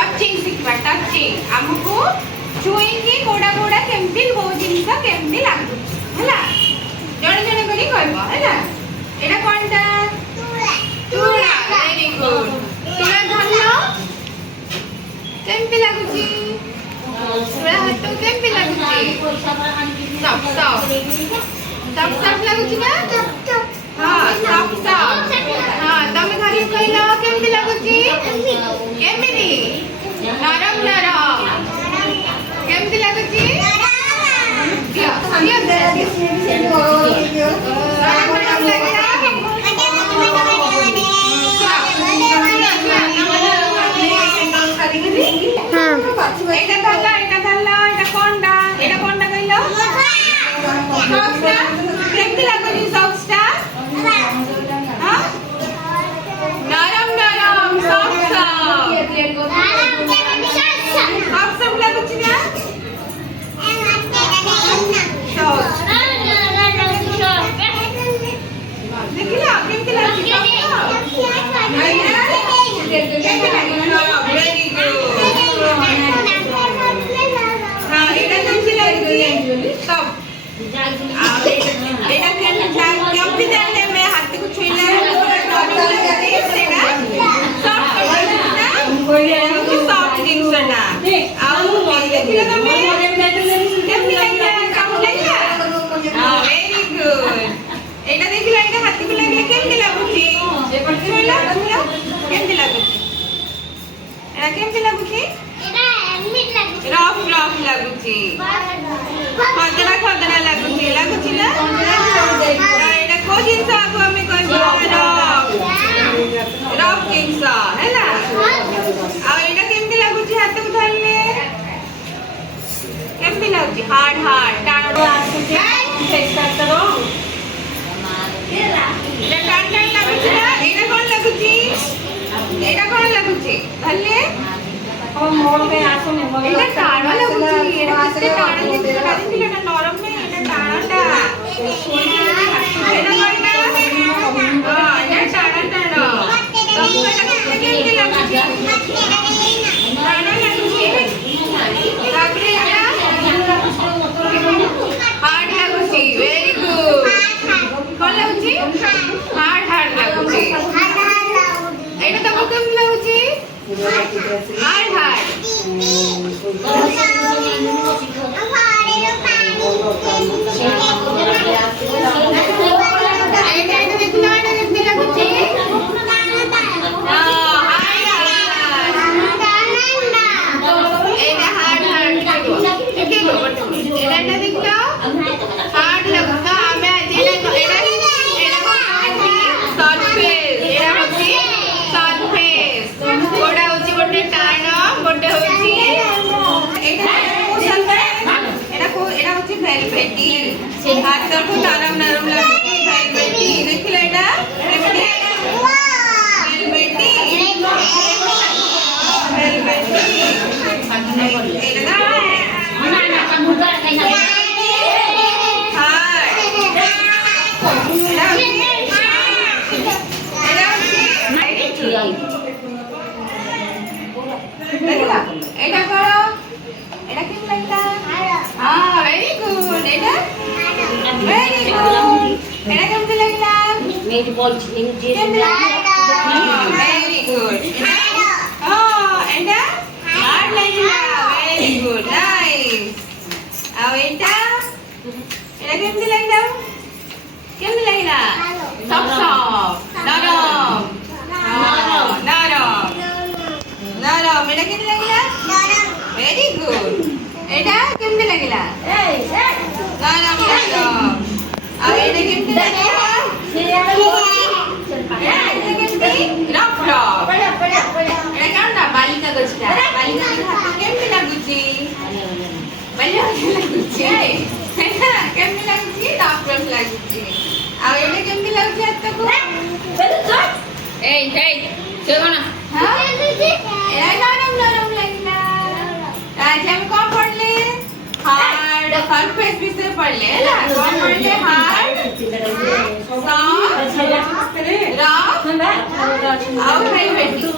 touching शिखवा touching हमको छुईकी कोडा कोडा केमती को जिनिस केमती लागु हला जणे जणे करी कहबो हला एटा कोनटा तुळा वेरी गुड तुळा धरलो केमती लागुची तुळा हात केमती लागुची सॉफ्ट लागुची ना हां सॉफ्ट हां तमे घरी कहलो केमती लागुची केमती नरम नरम केमती लागुची खदड़ा खदड़ा लगुची लगुची ना एटा को जिंस आगु हमें कहबो रफ जिंस हैला आ एटा केमती लगुची हाथ को धरले केमती लगुची हार्ड हार्ड टाण आसुची चेष्टा करो एटा टाण टाण लगुची ना एटा कोन लगुची धरले ओ मोर पे आसो ने मोर एटा टाण लगुची एटा कितने टाण जिंस कादिले ना नरम में एटा टाणटा एटा कोनटा हां एटा टाणटा तब एटा केमती लगुची टाण लगुची तापरे एटा हार्ड लगुची वेरी गुड कोन लगुची हार्ड लगुची एटा तब केम लगुची हार्ड हाथ को नरम नरम लगती वेलवेटी देखिला एटा वेलवेटी एटा ना ना कबूतर कैसा हां एटा करो एटा किन लगता हां वेरी गुड एटा वेरी गुड एटा केमती लगला मेरी बॉल जे वेरी गुड हां एटा हार्ड लगला वेरी गुड नाइस अब एटा केमती लगला सॉफ्ट नरम नरम एटा केमती लगला वेरी गुड एटा केमती लगला नरम अब एटा केमती लगला रफ एटा कांडा बालिका गछटा हाथ केमती लागुची बालिका लागुची एटा केमती लागुची रफ लागुची अब एटा केमती लागुची हाथ को ए चलो ना हां एटा नरम लगला आज हम कौन पढ़ले हार्ड सरफेस विषय पढ़ले ना कौन पढ़ले हार्ड सॉफ्ट रफ और वेलवेटी